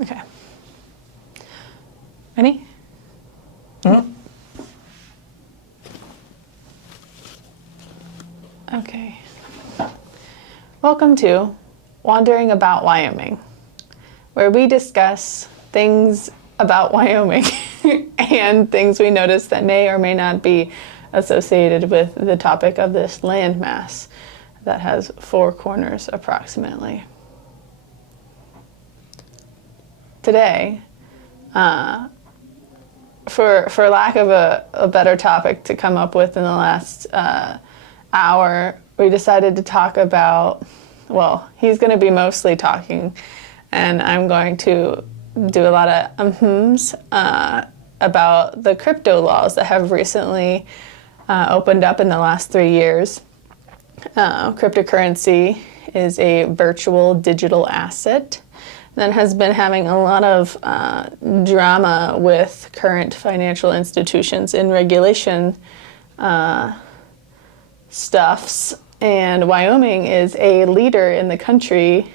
Okay. Ready? Mm-hmm. Okay. Welcome to Wandering About Wyoming, where we discuss things about Wyoming and things we notice that may or may not be associated with the topic of this landmass that has 4 corners approximately. Today, for lack of a better topic to come up with in the last hour, we decided to talk about, well, he's going to be mostly talking, and I'm going to do a lot of about the crypto laws that have recently opened up in the last 3 years. Cryptocurrency is a virtual digital asset that has been having a lot of drama with current financial institutions in regulation stuffs. And Wyoming is a leader in the country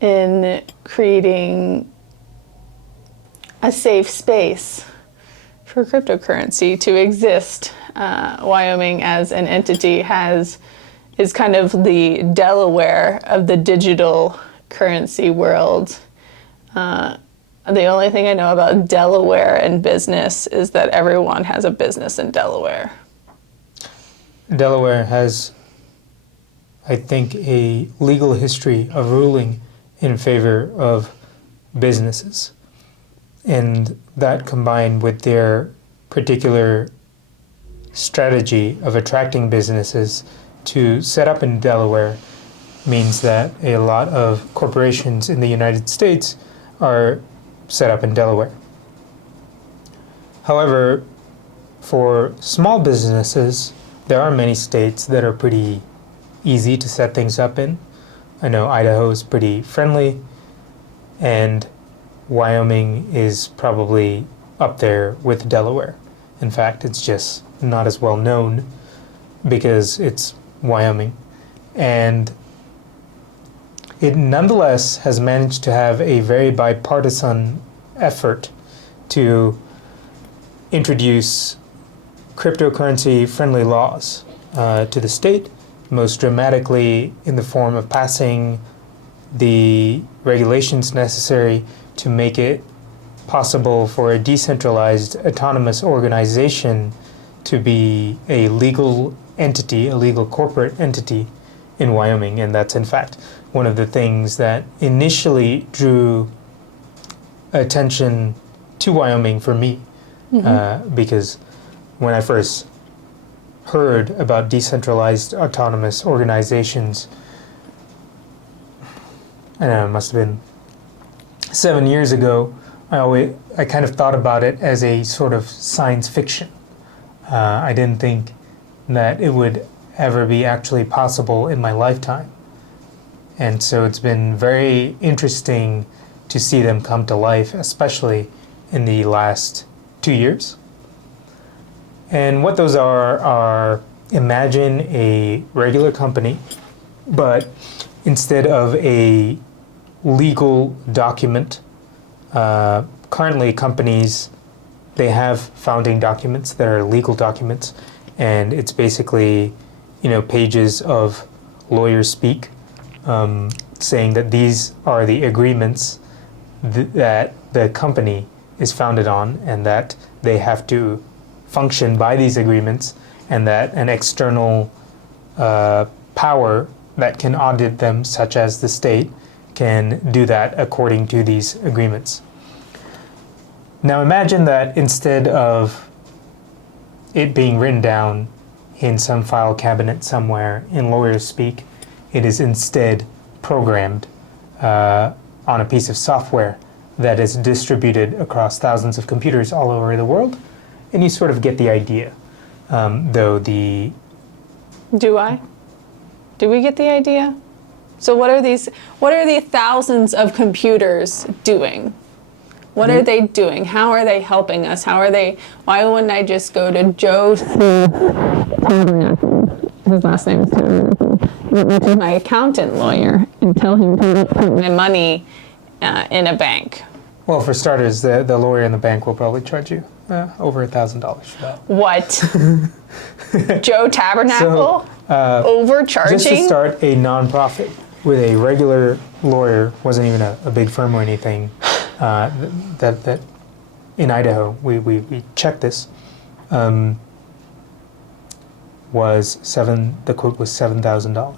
in creating a safe space for cryptocurrency to exist. Wyoming as an entity is kind of the Delaware of the digital currency world. The only thing I know about Delaware and business is that everyone has a business in Delaware. Delaware has, I think, a legal history of ruling in favor of businesses. And that, combined with their particular strategy of attracting businesses to set up in Delaware, means that a lot of corporations in the United States are set up in Delaware. However, for small businesses, there are many states that are pretty easy to set things up in. I know Idaho is pretty friendly, and Wyoming is probably up there with Delaware. In fact, it's just not as well known because it's Wyoming. And it nonetheless has managed to have a very bipartisan effort to introduce cryptocurrency-friendly laws to the state, most dramatically in the form of passing the regulations necessary to make it possible for a decentralized autonomous organization to be a legal entity, a legal corporate entity in Wyoming. And that's in fact one of the things that initially drew attention to Wyoming for me, because when I first heard about decentralized autonomous organizations, I don't know, it must have been 7 years ago, I kind of thought about it as a sort of science fiction. I didn't think that it would ever be actually possible in my lifetime. And so it's been very interesting to see them come to life, especially in the last 2 years. And what those are imagine a regular company, but instead of a legal document, currently companies, they have founding documents that are legal documents, and it's basically, pages of lawyer speak, saying that these are the agreements that the company is founded on, and that they have to function by these agreements, and that an external power that can audit them, such as the state, can do that according to these agreements. Now imagine that instead of it being written down in some file cabinet somewhere in lawyer speak, it is instead programmed on a piece of software that is distributed across thousands of computers all over the world, and you sort of get the idea. Do we get the idea? So what are the thousands of computers doing? What are they doing? How are they helping us? Why wouldn't I just go to Joe? His last name is my accountant lawyer and tell him to put my money in a bank. Well, for starters, the lawyer in the bank will probably charge you over $1,000 for that. What? Joe Tabernacle? Overcharging? Just to start a nonprofit with a regular lawyer, wasn't even a big firm or anything, that in Idaho, we checked this, the quote was $7,000.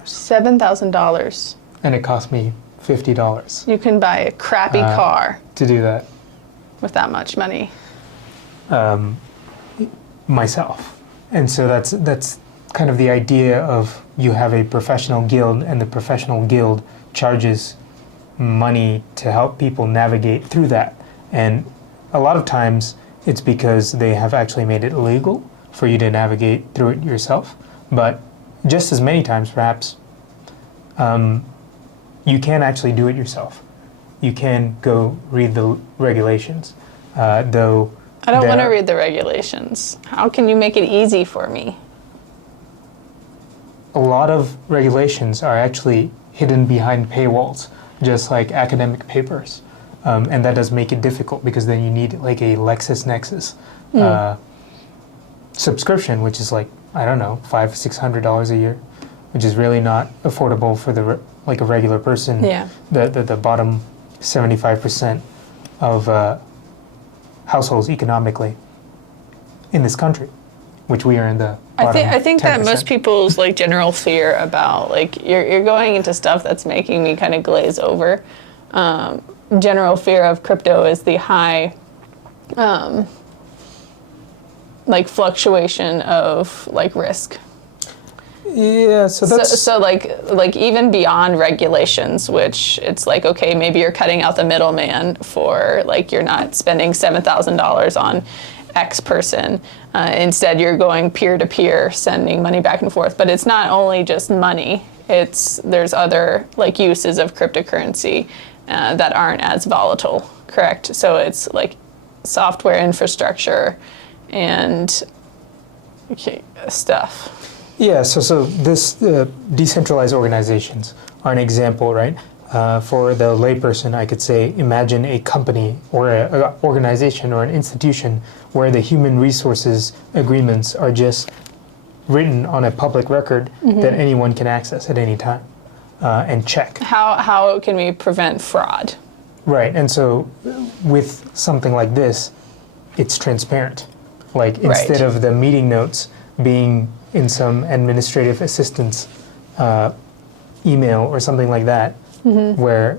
$7,000. And it cost me $50 You can buy a crappy car to do that with that much money. myself. And so that's kind of the idea of you have a professional guild, and the professional guild charges money to help people navigate through that. And a lot of times it's because they have actually made it illegal for you to navigate through it yourself. But just as many times, perhaps, you can actually do it yourself. You can go read the regulations, though. I don't want to read the regulations. How can you make it easy for me? A lot of regulations are actually hidden behind paywalls, just like academic papers. And that does make it difficult, because then you need like a LexisNexis subscription, which is like, I don't know, $500-600 a year, which is really not affordable for like a regular person. Yeah. The bottom 75% of households economically in this country, which we are in the bottom I think that 10%. most people's like general fear about like you're going into stuff that's making me kind of glaze over. General fear of crypto is the high like fluctuation of like risk. Yeah, so that's So like even beyond regulations, which it's like, okay, maybe you're cutting out the middleman for like you're not spending $7,000 on X person. Instead, you're going peer to peer, sending money back and forth. But it's not only just money. There's other like uses of cryptocurrency that aren't as volatile, correct? So it's like software infrastructure and stuff. Yeah, so this decentralized organizations are an example, right? For the layperson, I could say, imagine a company or an organization or an institution where the human resources agreements are just written on a public record that anyone can access at any time and check. How can we prevent fraud? Right, and so with something like this, it's transparent. Like instead of the meeting notes being in some administrative assistant's email or something like that, where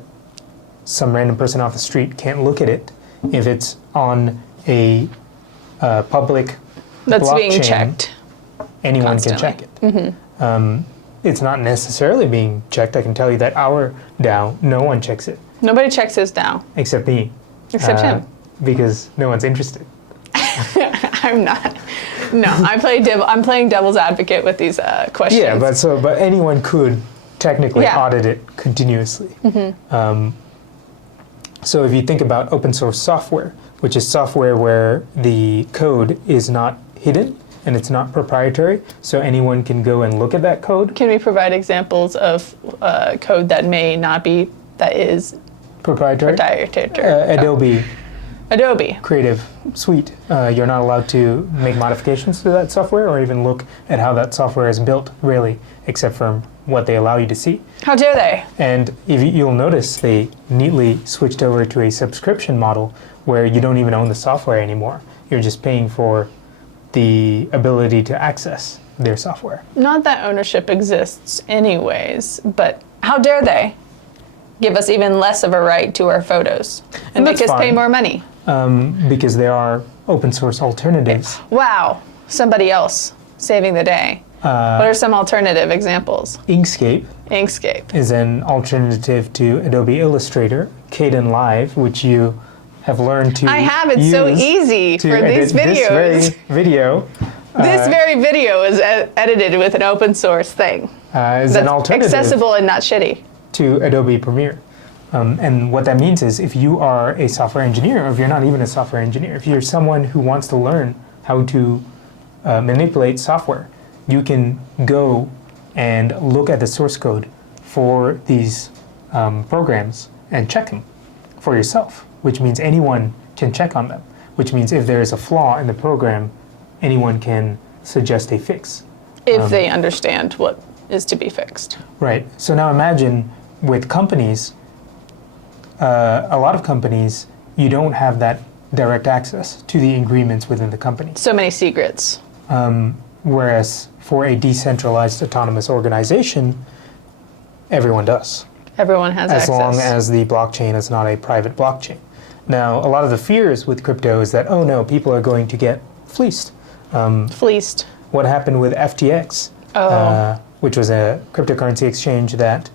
some random person off the street can't look at it, if it's on a public That's blockchain, being checked. anyone constantly. can check it. It's not necessarily being checked. I can tell you that our DAO, no one checks it. Nobody checks his DAO. Except me. Except him. Because no one's interested. I'm not. No, I'm playing devil's advocate with these questions. Yeah, but anyone could technically audit it continuously. So if you think about open source software, which is software where the code is not hidden and it's not proprietary, so anyone can go and look at that code. Can we provide examples of code that is Proprietary? Adobe Creative Suite. You're not allowed to make modifications to that software or even look at how that software is built, really, except for what they allow you to see. How dare they? And you'll notice they neatly switched over to a subscription model where you don't even own the software anymore. You're just paying for the ability to access their software. Not that ownership exists anyways, but how dare they give us even less of a right to our photos and make us pay more money? Because there are open source alternatives. Wow, somebody else saving the day. What are some alternative examples? Inkscape is an alternative to Adobe Illustrator. Kdenlive, which you have learned to I have, it's so easy for these videos. This very video. This very video is edited with an open source thing. Is that's an alternative accessible and not shitty. To Adobe Premiere. And what that means is if you are a software engineer, or if you're not even a software engineer, if you're someone who wants to learn how to manipulate software, you can go and look at the source code for these programs and check them for yourself, which means anyone can check on them, which means if there is a flaw in the program, anyone can suggest a fix. If they understand what is to be fixed. Right. So now imagine with companies, a lot of companies, you don't have that direct access to the agreements within the company. So many secrets. Whereas for a decentralized autonomous organization, everyone does. Everyone has As access. long as the blockchain is not a private blockchain. Now, a lot of the fears with crypto is that, oh no, people are going to get fleeced. Fleeced. What happened with FTX, which was a cryptocurrency exchange that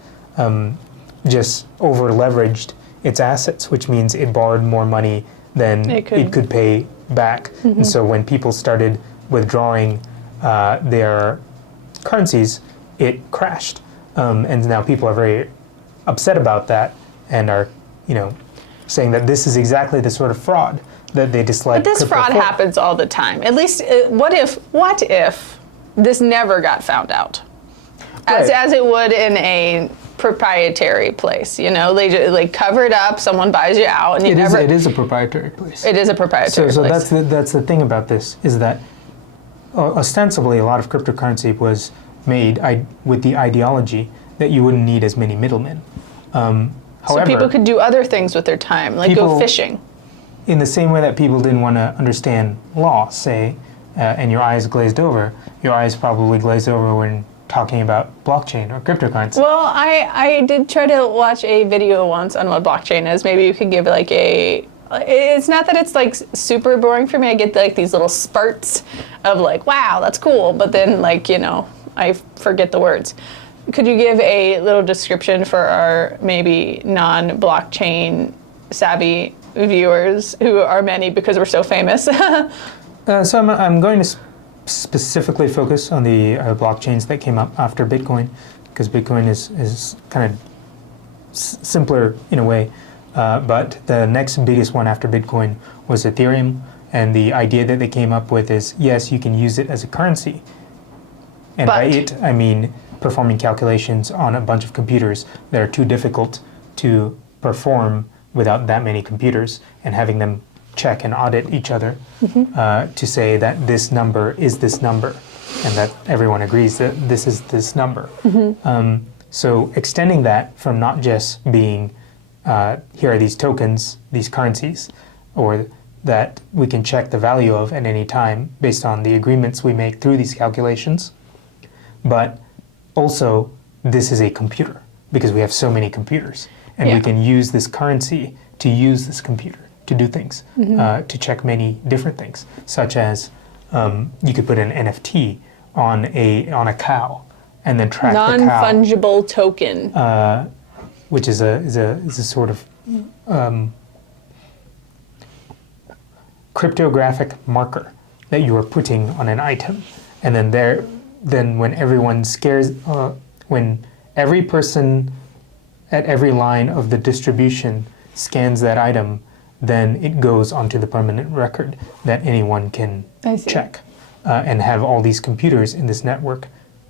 just over leveraged its assets, which means it borrowed more money than it could pay back. And so when people started withdrawing their currencies, it crashed. And now people are very upset about that and are, saying that this is exactly the sort of fraud that they dislike. But this fraud happens all the time. At least, what if this never got found out? As it would in a proprietary place, they just, cover it up. Someone buys you out, and it is a proprietary place. It is a proprietary place. So that's the thing about this is that ostensibly a lot of cryptocurrency was made with the ideology that you wouldn't need as many middlemen. However, so people could do other things with their time, like go fishing. In the same way that people didn't want to understand law, say, and your eyes glazed over, your eyes probably glazed over when talking about blockchain or cryptocurrency. Well, I did try to watch a video once on what blockchain is. Maybe you could give it's not that it's super boring for me. I get these little spurts of wow, that's cool. But then I forget the words. Could you give a little description for our maybe non-blockchain savvy viewers, who are many because we're so famous? So I'm going to specifically focus on the blockchains that came up after Bitcoin, because Bitcoin is kind of simpler in a way. But the next biggest one after Bitcoin was Ethereum, and the idea that they came up with is, yes, you can use it as a currency. And by it, I mean performing calculations on a bunch of computers that are too difficult to perform without that many computers, and having them check and audit each other to say that this number is this number, and that everyone agrees that this is this number. So extending that from not just being, here are these tokens, these currencies, or that we can check the value of at any time based on the agreements we make through these calculations, but also this is a computer, because we have so many computers, and we can use this currency to use this computer to do things, to check many different things, such as you could put an NFT on a cow and then track the cow. Non-fungible token. Which is a sort of cryptographic marker that you are putting on an item, and then when everyone when every person at every line of the distribution scans that item, then it goes onto the permanent record that anyone can check, and have all these computers in this network.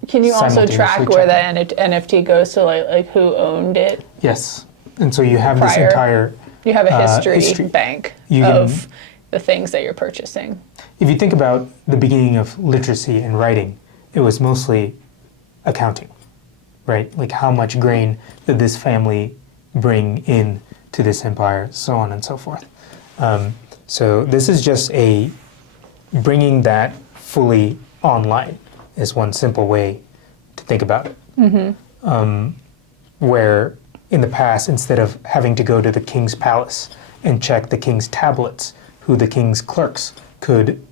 Can you also track where the NFT goes, so like who owned it? Yes, and so you have this entire... You have a history bank of the things that you're purchasing. If you think about the beginning of literacy and writing, it was mostly accounting, right? Like how much grain did this family bring in to this empire, so on and so forth. So this is just bringing that fully online is one simple way to think about it. Where in the past, instead of having to go to the king's palace and check the king's tablets, who the king's clerks could,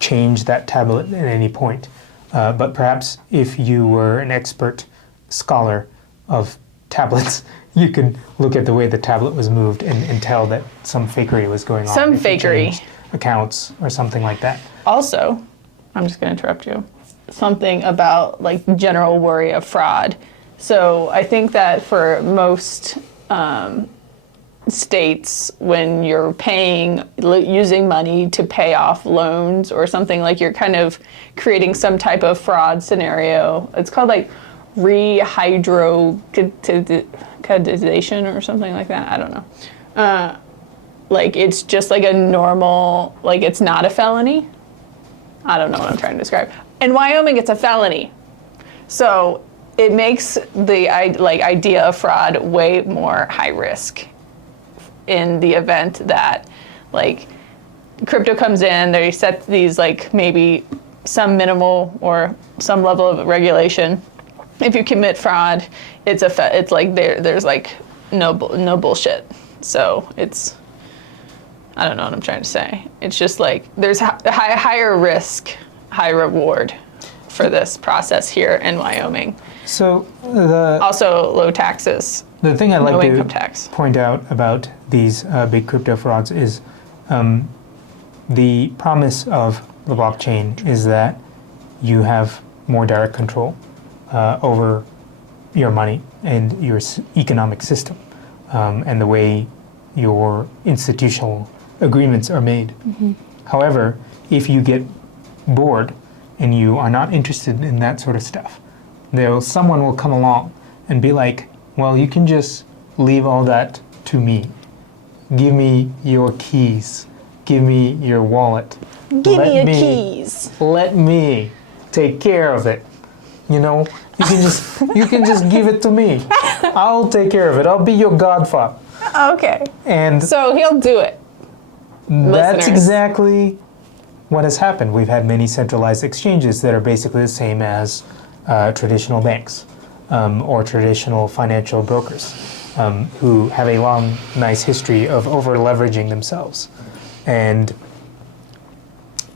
change that tablet at any point. But perhaps if you were an expert scholar of tablets, you could look at the way the tablet was moved and tell that some fakery was going on. Some fakery. Accounts or something like that. Also, I'm just going to interrupt you. Something about general worry of fraud. So I think that for most states when you're using money to pay off loans or something, like you're kind of creating some type of fraud scenario. It's called like rehydrocarbonization or something like that. I don't know. Like it's just like a normal, like it's not a felony. I don't know what I'm trying to describe. In Wyoming, it's a felony. So it makes the idea of fraud way more high risk in the event that like crypto comes in, they set these like maybe some minimal or some level of regulation. If you commit fraud, it's like there's like no bullshit. So it's, I don't know what I'm trying to say. It's just like there's higher risk, high reward for this process here in Wyoming. So also low taxes. The thing I'd like no to income tax. point out about these big crypto frauds is the promise of the blockchain is that you have more direct control over your money and your economic system and the way your institutional agreements are made. Mm-hmm. However, if you get bored and you are not interested in that sort of stuff, someone will come along and be like, well, you can just leave all that to me. Give me your keys. Give me your wallet. Give me your keys. Let me take care of it. You know, you can just give it to me. I'll take care of it. I'll be your godfather. Okay. And so he'll do it. That's exactly what has happened. We've had many centralized exchanges that are basically the same as traditional banks or traditional financial brokers who have a long, nice history of over-leveraging themselves. And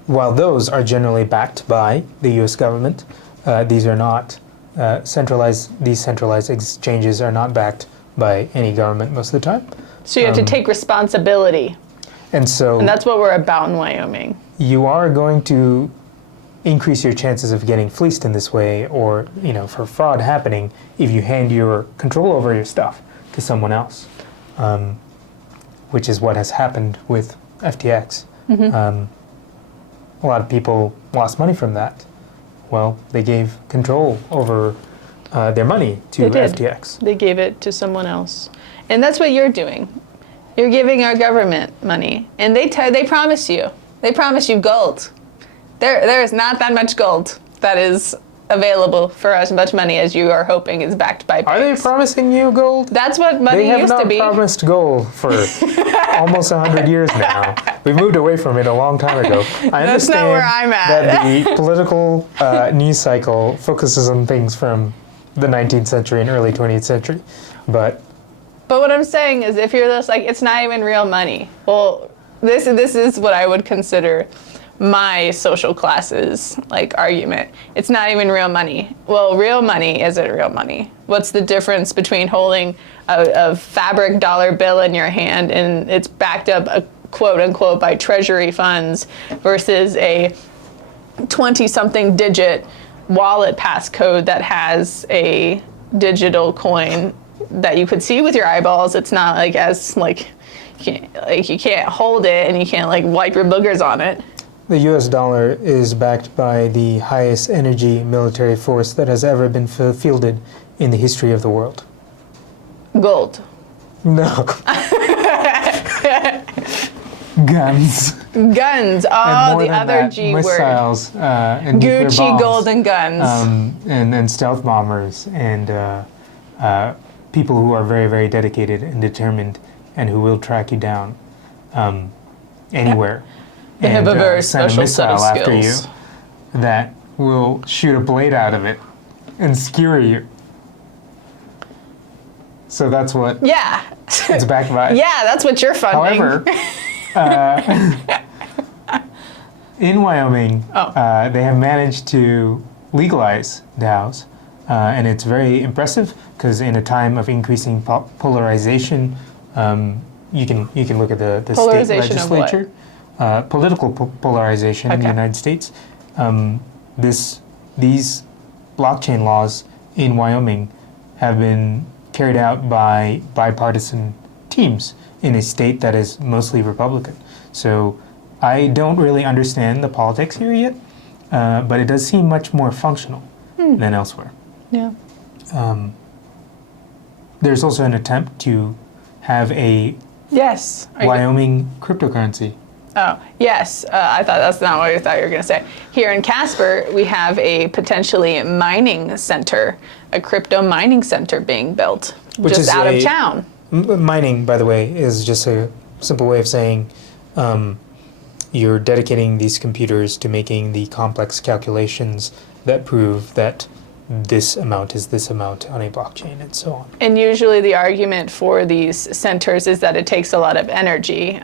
while those are generally backed by the U.S. government, these are not these centralized exchanges are not backed by any government most of the time. So you have to take responsibility. And that's what we're about in Wyoming. You are going to increase your chances of getting fleeced in this way, or for fraud happening, if you hand your control over your stuff to someone else, which is what has happened with FTX. Mm-hmm. A lot of people lost money from that. Well, they gave control over their money to FTX. They gave it to someone else, and that's what you're doing. You're giving our government money, and they promise you. They promise you gold. There is not that much gold that is available for as much money as you are hoping is backed by banks. Are they promising you gold? That's what money used to be. They have not promised gold for almost 100 years now. We moved away from it a long time ago. That's not where I'm at. That the political news cycle focuses on things from the 19th century and early 20th century, but what I'm saying is, if you're just like, it's not even real money. Well, this is what I would consider my social classes like argument. It's not even real money. Well, real money isn't real money. What's the difference between holding a fabric dollar bill in your hand and it's backed up, quote unquote, by treasury funds versus a 20-something digit wallet passcode that has a digital coin that you could see with your eyeballs? It's not like as you can't hold it and you can't like wipe your boogers on it. The US dollar is backed by the highest energy military force that has ever been fielded in the history of the world. Gold. No. Guns. Guns. Oh, the other G word. Missiles and Gucci bombs, golden guns. and stealth bombers and people who are very, very dedicated and determined and who will track you down anywhere. They have a very special set of skills. After you that will shoot a blade out of it and skewer you. So that's what it's backed by. Yeah, that's what you're funding. However, in Wyoming, they have managed to legalize DAOs, and it's very impressive because in a time of increasing polarization, you can look at the state legislature. Political polarization in the United States. These blockchain laws in Wyoming have been carried out by bipartisan teams in a state that is mostly Republican. So I don't really understand the politics here yet, but it does seem much more functional than elsewhere. Yeah. There's also an attempt to have a Yes. Wyoming cryptocurrency. Oh, yes. I thought that's not what I thought you were going to say. Here in Casper, we have a potentially mining center, a crypto mining center being built Which just is out of town. Mining, by the way, is just a simple way of saying you're dedicating these computers to making the complex calculations that prove that this amount is this amount on a blockchain and so on. And usually the argument for these centers is that it takes a lot of energy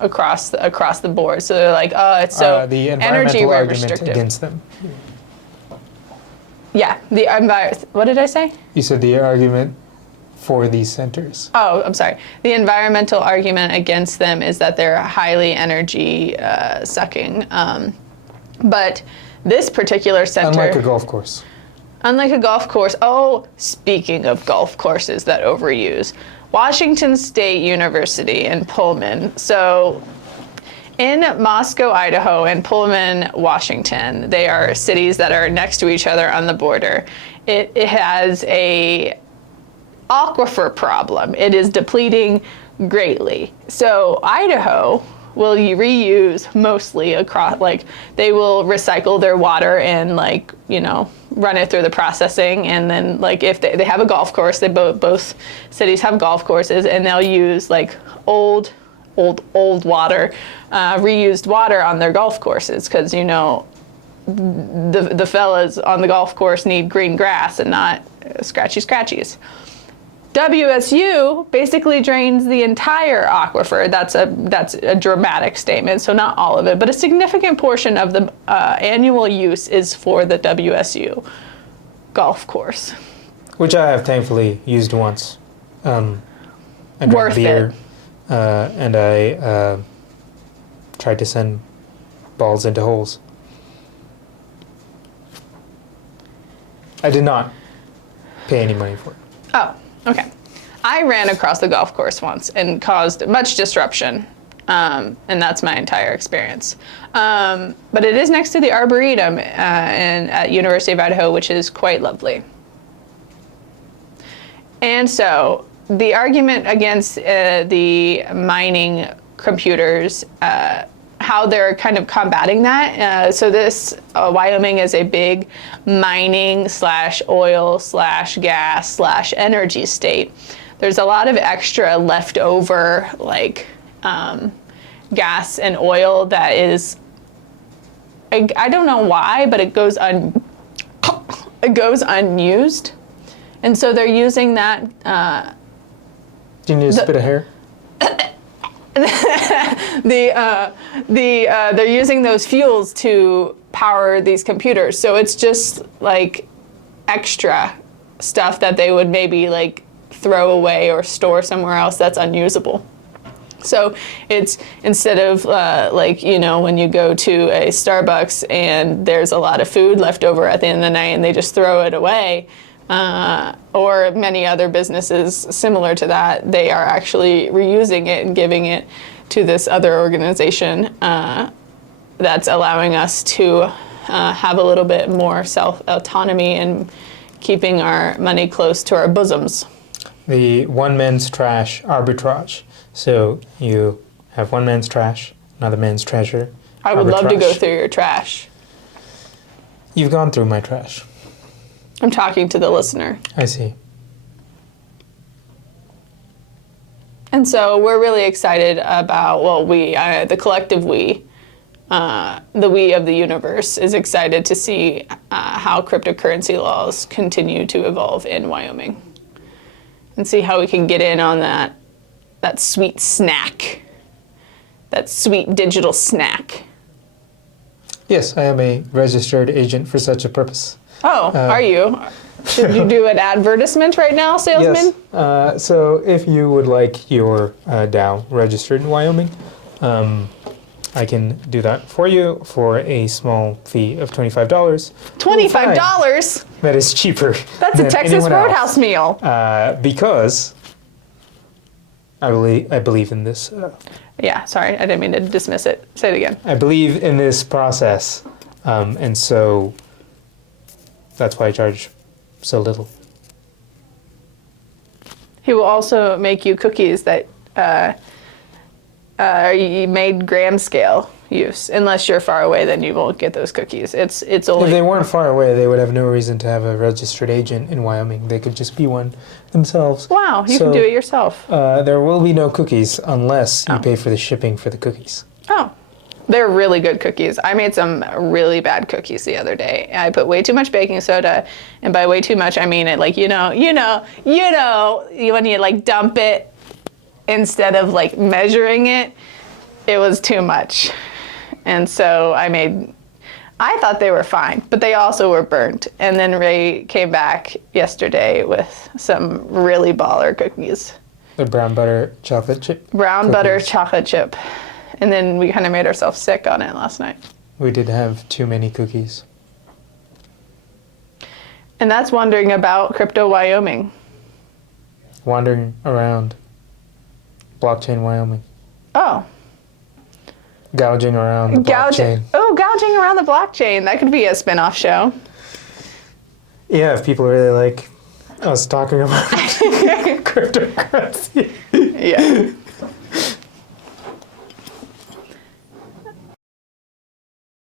across the board. So they're like, oh, it's so the energy environmental argument restrictive. against them. Yeah, what did I say? You said the argument for these centers. Oh, I'm sorry. The environmental argument against them is that they're highly energy sucking. But this particular center, Unlike a golf course. unlike a golf course, oh, speaking of golf courses that overuse, Washington State University in Pullman. So in Moscow, Idaho, and Pullman, Washington, they are cities that are next to each other on the border. It has a aquifer problem. It is depleting greatly. So Idaho will reuse mostly across, like they will recycle their water and run it through the processing, and then like if they have a golf course, they both cities have golf courses, and they'll use like old water, reused water on their golf courses, because the fellas on the golf course need green grass and not scratchies. WSU basically drains the entire aquifer. That's a dramatic statement, so not all of it, but a significant portion of the annual use is for the WSU golf course. Which I have thankfully used once. I drank Worth beer, it. and I tried to send balls into holes. I did not pay any money for it. Oh, okay. I ran across the golf course once and caused much disruption, and that's my entire experience. But it is next to the Arboretum at University of Idaho, which is quite lovely. And so the argument against the mining computers, how they're kind of combating that. So this Wyoming is a big mining / oil / gas / energy state. There's a lot of extra leftover gas and oil that is, I don't know why, but it goes unused. And so they're using that. Do you need a spit of hair? They're using those fuels to power these computers. So it's just like extra stuff that they would maybe like throw away or store somewhere else that's unusable. So it's instead of when you go to a Starbucks and there's a lot of food left over at the end of the night and they just throw it away, or many other businesses similar to that, they are actually reusing it and giving it to this other organization that's allowing us to have a little bit more self-autonomy and keeping our money close to our bosoms. The one man's trash arbitrage. So you have one man's trash, another man's treasure. I would love to go through your trash. You've gone through my trash. I'm talking to the listener. I see. And so we're really excited about, the collective we, the we of the universe is excited to see how cryptocurrency laws continue to evolve in Wyoming. And see how we can get in on that sweet snack, that sweet digital snack. Yes, I am a registered agent for such a purpose. Oh, are you? Should you do an advertisement right now, salesman? Yes. So if you would like your DAO registered in Wyoming, I can do that for you for a small fee of $25. $25? That is cheaper. That's a Texas Roadhouse meal. Because I believe in this. Yeah, sorry, I didn't mean to dismiss it. Say it again. I believe in this process, and so that's why I charge so little. He will also make you cookies that are made gram scale use. Unless you're far away, then you won't get those cookies. It's only If they weren't far away, they would have no reason to have a registered agent in Wyoming. They could just be one themselves. wow. You So, can do it yourself. There will be no cookies unless you Oh. pay for the shipping for the cookies. Oh, they're really good cookies. I made some really bad cookies the other day. I put way too much baking soda, and by way too much, I mean it like when you like dump it instead of like measuring it, it was too much. And so I thought they were fine, but they also were burnt. And then Ray came back yesterday with some really baller cookies. The brown butter chocolate chip. Brown cookies. butter chocolate chip. And then we kind of made ourselves sick on it last night. We did have too many cookies. And that's wondering about Crypto Wyoming. Wandering around Blockchain Wyoming. Oh. Gouging around the blockchain. Gouging around the blockchain. That could be a spin-off show. Yeah, if people really like us talking about cryptocurrency. Yeah.